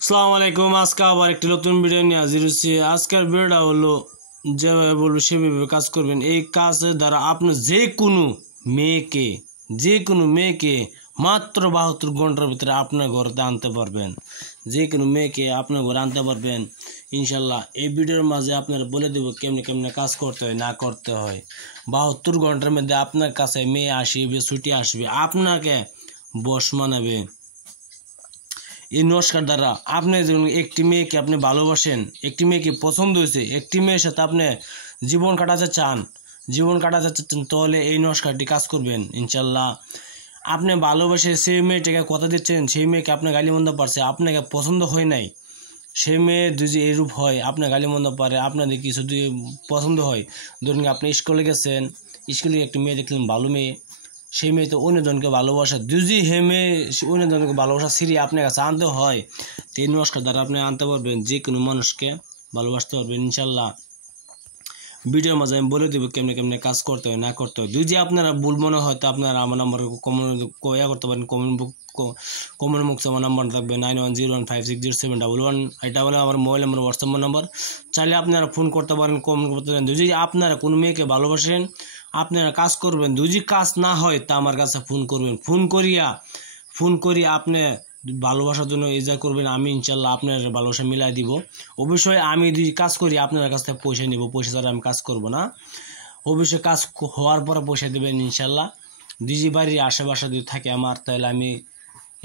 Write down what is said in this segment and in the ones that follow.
আসসালামু আলাইকুম। আজকে আবার একটি নতুন ভিডিও নিয়ে হাজির হচ্ছি। আজকের ভিডিওটা হলো যেভাবে বলবো সেভাবে কাজ করবেন। এই কাজের দ্বারা আপনি যে কোনো মেয়েকে মাত্র 72 ঘন্টার ভিতরে আপনার ঘরে আনতে পারবেন। যে কোনো মেয়েকে আপনার ঘরে আনতে পারবেন ইনশাল্লাহ। এই ভিডিওর মাঝে আপনারা বলে দেব কেমনে কেমনে কাজ করতে হয় না করতে হয়। 72 ঘন্টার মধ্যে আপনার কাছে মেয়ে আসবে, ছুটি আসবে, আপনাকে বশ মানাবে। এই নমস্কার দ্বারা আপনি একটি মেয়েকে আপনি ভালোবাসেন, একটি মেয়েকে পছন্দ হয়েছে, একটি মেয়ের সাথে আপনি জীবন কাটাতে চান, তাহলে এই নমস্কারটি কাজ করবেন ইনশাল্লাহ। আপনি ভালোবাসে সেই মেয়েটাকে কথা দিচ্ছেন, সেই মেয়েকে আপনি গালিমন্দ পারছে, আপনাকে পছন্দ হয় নাই, সেই মেয়ে যদি এরূপ হয় আপনার গালিমন্দ পারে, আপনাদের কিছু যদি পছন্দ হয়, ধরুন আপনি স্কুলে গেছেন, স্কুলে একটি মেয়ে দেখলেন ভালো মেয়ে, সেই মেয়ে তো অন্যজনকে ভালোবাসা, যদি হে মেয়ে অন্যজনকে ভালোবাসা সিরি আপনার কাছে আনতে হয়, তো এই নমস্কার দ্বারা আপনি আনতে পারবেন, যে কোনো মানুষকে ভালোবাসতে পারবেন ইনশাল্লাহ। ভিডিওর মাঝে আমি বলে দেবো কেমনে কেমনে কাজ করতে হয় না করতে হয়। যদি আপনারা ভুল মনে হয় তো আপনারা আমার নাম্বার করতে পারেন, কমেন্ট বক্সে আমার নাম্বার থাকবে 9101560711। এটা হলো আমার মোবাইল নাম্বার, হোয়াটসঅ্যাপ নাম্বার। চাইলে আপনারা ফোন করতে পারেন, কমেন্ট করতে পারেন। যদি আপনারা কোনো মেয়েকে ভালোবাসেন আপনারা কাজ করবেন, যদি কাজ না হয় তা আমার কাছে ফোন করবেন, ফোন করিয়া আপনি ভালোবাসার জন্য যা করবেন, আমি ইনশাল্লাহ আপনার ভালোবাসা মিলাই দিব। অবশ্যই আমি যদি কাজ করি আপনার কাছ থেকে পয়সা নিব, পয়সা ছাড়া আমি কাজ করব না। অবশ্যই কাজ হওয়ার পরে পয়সা দেবেন ইনশাল্লাহ। যদি বাড়ির আশেপাশে যদি থাকে আমার, তাহলে আমি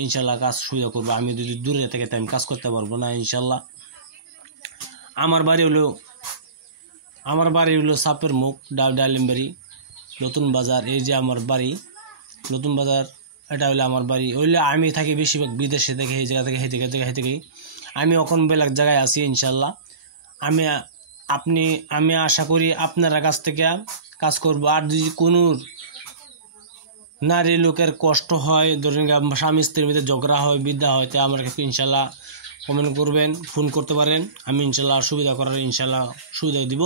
ইনশাল্লাহ কাজ সুবিধা করবো। আমি যদি দূরে থেকে আমি কাজ করতে পারবো না ইনশাল্লাহ। আমার বাড়ি হলো সাপের মুখ, ডালিমবাড়ি, নতুন বাজার। এই যে আমার বাড়ি নতুন বাজার, এটা হলো আমার বাড়ি। হইলে আমি থাকি বেশিরভাগ বিদেশে থেকে, এই জায়গা থেকে আমি এখন বেলাক জায়গায় আছি ইনশাল্লাহ। আমি আশা করি আপনারা কাছ থেকে কাজ করব। আর যদি কোনো নারী লোকের কষ্ট হয়, ধরেন স্বামী স্ত্রীর মধ্যে ঝগড়া হয়, বিদ্যা হয়, তা আমার কাছে ইনশাল্লাহ কমেন্ট করবেন, ফোন করতে পারেন, আমি ইনশাল্লাহ সুবিধা করার ইনশাল্লাহ সুবিধা দিব।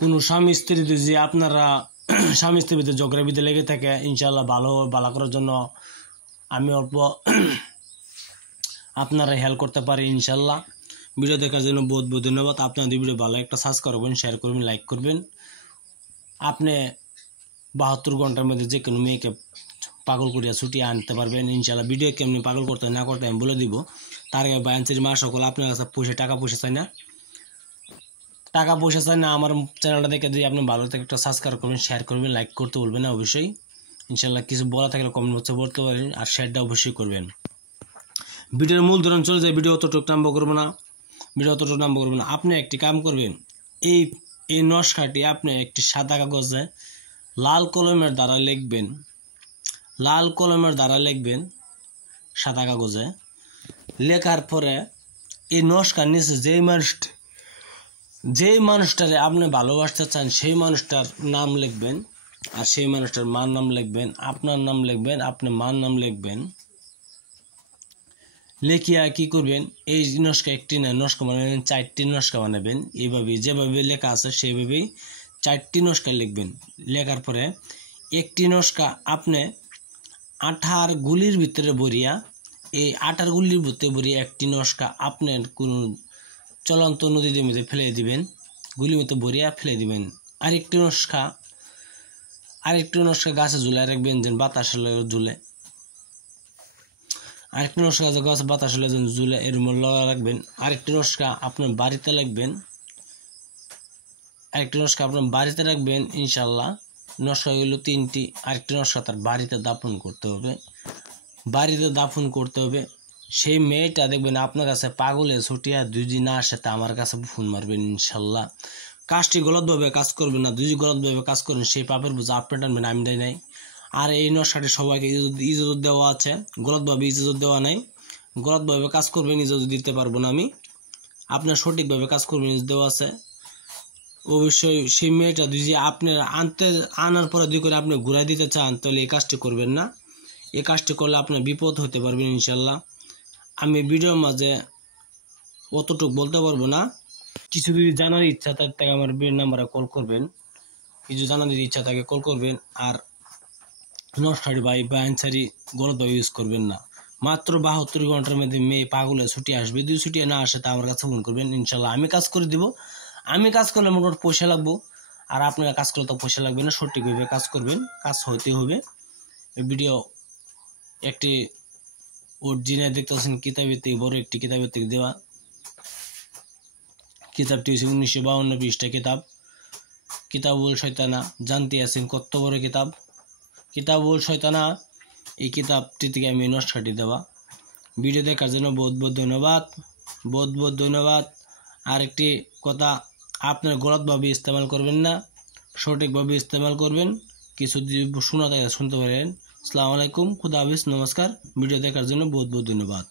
কোনো স্বামী স্ত্রী যদি আপনারা স্বামী স্ত্রীর ভিতরে ঝগড়া বিদ্যা লেগে থাকে, ইনশাল্লাহ ভালো করার জন্য আমি অল্প আপনারা হেল্প করতে পারি ইনশাল্লাহ। ভিডিও দেখার জন্য বহুত বহুত ধন্যবাদ। আপনাদের ভিডিও ভালো একটা সাবস্ক্রাইব করবেন, শেয়ার করবেন, লাইক করবেন। আপনি 72 ঘন্টার মধ্যে যে কোনো মেয়েকে পাগল করিয়া ছুটিয়ে আনতে পারবেন ইনশাল্লাহ। ভিডিও কেমনি পাগল করতে হয় না করতে আমি বলে দিব। তার আগে বায়ানসির মা সকল আপনার কাছে টাকা পয়সা চাই না, আমার চ্যানেলটা দেখে যদি আপনি ভালো থেকে একটা সাবস্ক্রাইব করবেন, শেয়ার করবেন, লাইক করতে বলবেন না অবশ্যই ইনশাল্লাহ। কিছু বলা থাকলে কমেন্ট বক্সে বলতে পারেন, আর শেয়ারটা অবশ্যই করবেন। ভিডিওর মূল ধরন চলে যায়, ভিডিও অতটুকু নাম্বার করবো না। আপনি একটি কাম করবেন, এই নকশাটি আপনি একটি সাদা কাগজে লাল কলমের দ্বারা লিখবেন, সাদা কাগজে লেখার পরে এই নকশার নিচে যেই মানুষটারে আপনি ভালোবাসতে চান সেই মানুষটার নাম লিখবেন, আর সেই মানুষটার মার নাম লিখবেন, আপনার নাম লিখবেন, আপনি মার নাম লিখবেন। লেখিয়া কি করবেন, এই নকশা একটি না, নকশা বানাবেন 4টি নকশা বানাবেন। এইভাবে যেভাবে লেখা আছে সেইভাবেই 4টি নকশা লিখবেন। লেখার পরে একটি নকশা আপনি আঠার গুলির ভিতরে ভরিয়া, এই আঠার গুলির ভিতরে ভরিয়া একটি নকশা আপনার কোনো চলন্ত নদীর মধ্যে ফেলে দিবেন, গুলির মধ্যে ভরিয়া ফেলে দিবেন। আরেকটি নকশা গাছে ঝুলাই রাখবেন, যেন বাতাস ঝুলে। আরেকটি নকশা গাছ বাতাস হলে যেন ঝুলে, এর মূল্য রাখবেন। আরেকটি নকশা আপনার বাড়িতে রাখবেন ইনশাল্লাহ। নকশাগুলো 3টি। আরেকটি নকশা তার বাড়িতে দাফন করতে হবে। সেই মেয়েটা দেখবেন আপনার কাছে পাগলে ছুটিয়া 2 দিন না আসে, তা আমার কাছে ফোন মারবেন ইনশাল্লাহ। কাজটি গলতভাবে কাজ করবেন না, যদি গলতভাবে কাজ করেন সেই পাপের বোঝা আপনি টানবেন, আমি দেয় নাই। আর এই নকশাটি সবাইকে ইজাজত দেওয়া আছে, গলতভাবে ইজাজত দেওয়া নাই। গলতভাবে কাজ করবেন, ইজাজত দিতে পারবো না আমি। আপনার সঠিকভাবে কাজ করবেন, ইজাজত দেওয়া আছে। অবশ্যই সেই মেয়েটা যদি আপনার আনার পরে দুই করে আপনি ঘুরাই দিতে চান, তাহলে এই কাজটি করবেন না। এই কাজটি করলে আপনার বিপদ হতে পারবেন ইনশাল্লাহ। আমি ভিডিওর মাঝে অতটুকু বলতে পারবো না। কিছু যদি জানার ইচ্ছা থাকে আমার নাম্বারে কল করবেন, আর নকশাটি বা অ্যান্সারি গলতভাবে ইউজ করবেন না। মাত্র 72 ঘন্টার মধ্যে মেয়ে পাগলে ছুটি আসবে। যদি ছুটি না আসে তা আমার কাছে ফোন করবেন, ইনশাল্লাহ আমি কাজ করে দিব। আমি কাজ করলে মোটামুটি পয়সা লাগবো, আর আপনারা কাজ করলে তো পয়সা লাগবে না। সঠিকভাবে কাজ করবেন, কাজ হতে হবে। এই ভিডিও একটি অরিজিনাল দেখতেছেন কিতাবের থেকে, বড় একটি কিতাবের থেকে দেওয়া। কিতাবটি হচ্ছে 1952 পৃষ্ঠা কিতাব, কিতাবুল শয়তানা। জানতে আছেন কত বড় কিতাব, কিতাবুল শয়তানা। এই কিতাবটি থেকে আমি নস্কাটি দেওয়া। ভিডিও দেখার জন্য বহুত বহুত ধন্যবাদ, বহুত বহুত ধন্যবাদ। আরেকটি কথা, আপনার গলতভাবে ইস্তেমাল করবেন না, সঠিকভাবে ইস্তেমাল করবেন। কিছু যদি শোনা থাকে শুনতে পারেন। আসসালামু আলাইকুম, খুদা হাফেজ, নমস্কার। ভিডিও দেখার জন্য বহুত বহুত ধন্যবাদ।